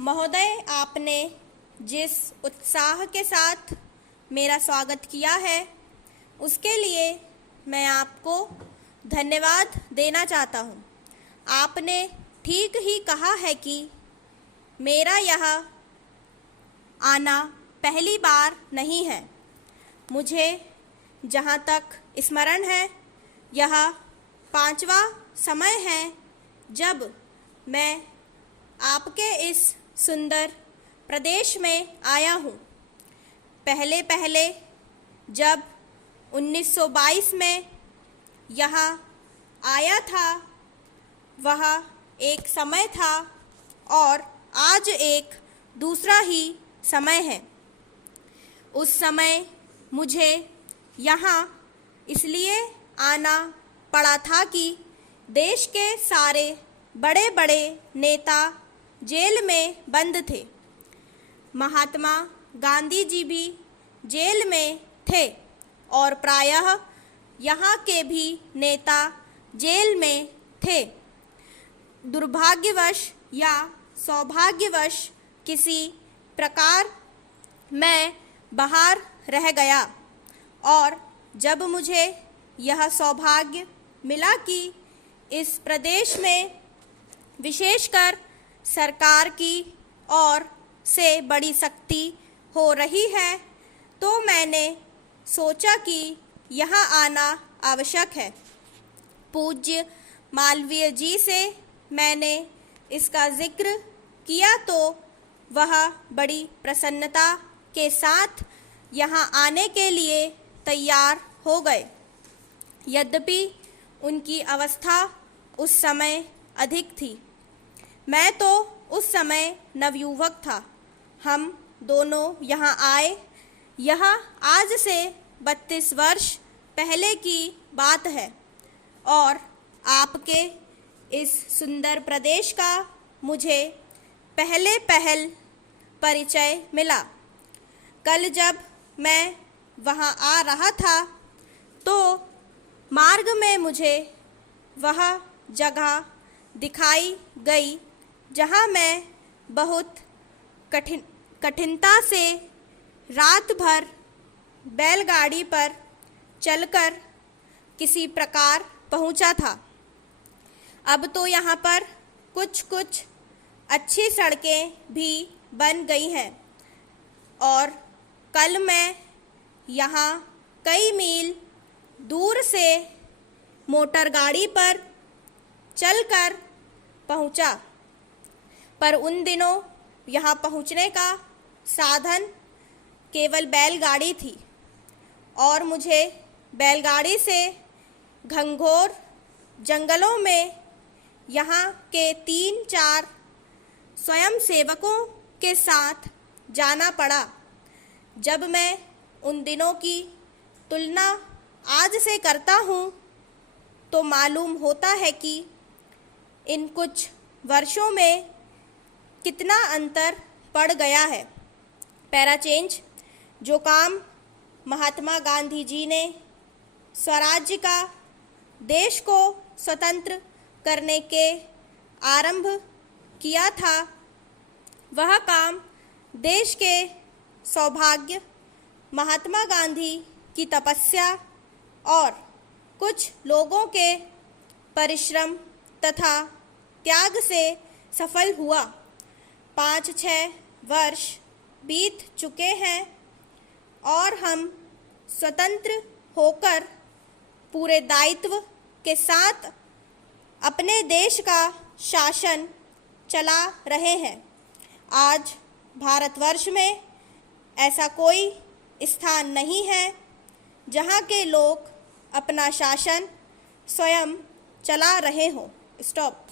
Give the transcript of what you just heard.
महोदय, आपने जिस उत्साह के साथ मेरा स्वागत किया है उसके लिए मैं आपको धन्यवाद देना चाहता हूँ। आपने ठीक ही कहा है कि मेरा यहाँ आना पहली बार नहीं है। मुझे जहाँ तक स्मरण है यह 5वां समय है जब मैं आपके इस सुंदर प्रदेश में आया हूँ। पहले जब 1922 में यहाँ आया था वह एक समय था और आज एक दूसरा ही समय है। उस समय मुझे यहाँ इसलिए आना पड़ा था कि देश के सारे बड़े बड़े नेता जेल में बंद थे। महात्मा गांधी जी भी जेल में थे और प्रायः यहाँ के भी नेता जेल में थे। दुर्भाग्यवश या सौभाग्यवश किसी प्रकार मैं बाहर रह गया और जब मुझे यह सौभाग्य मिला कि इस प्रदेश में विशेषकर सरकार की ओर से बड़ी सख्ती हो रही है तो मैंने सोचा कि यहाँ आना आवश्यक है। पूज्य मालवीय जी से मैंने इसका जिक्र किया तो वह बड़ी प्रसन्नता के साथ यहाँ आने के लिए तैयार हो गए। यद्यपि उनकी अवस्था उस समय अधिक थी। मैं तो उस समय नवयुवक था। हम दोनों यहाँ आए। यह आज से 32 वर्ष पहले की बात है और आपके इस सुंदर प्रदेश का मुझे पहल परिचय मिला। कल जब मैं वहाँ आ रहा था तो मार्ग में मुझे वह जगह दिखाई गई जहाँ मैं बहुत कठिनता से रात भर बैलगाड़ी पर चलकर किसी प्रकार पहुँचा था। अब तो यहाँ पर कुछ अच्छी सड़कें भी बन गई हैं और कल मैं यहाँ कई मील दूर से मोटर गाड़ी पर चलकर पहुँचा। पर उन दिनों यहाँ पहुँचने का साधन केवल बैलगाड़ी थी और मुझे बैलगाड़ी से घंघोर जंगलों में यहाँ के 3-4 स्वयंसेवकों के साथ जाना पड़ा। जब मैं उन दिनों की तुलना आज से करता हूँ तो मालूम होता है कि इन कुछ वर्षों में कितना अंतर पड़ गया है। पैरा चेंज, जो काम महात्मा गांधी जी ने स्वराज्य का देश को स्वतंत्र करने के आरंभ किया था, वह काम देश के सौभाग्य, महात्मा गांधी की तपस्या और कुछ लोगों के परिश्रम तथा त्याग से सफल हुआ। 5-6 वर्ष बीत चुके हैं और हम स्वतंत्र होकर पूरे दायित्व के साथ अपने देश का शासन चला रहे हैं। आज भारतवर्ष में ऐसा कोई स्थान नहीं है जहाँ के लोग अपना शासन स्वयं चला रहे हों। स्टॉप।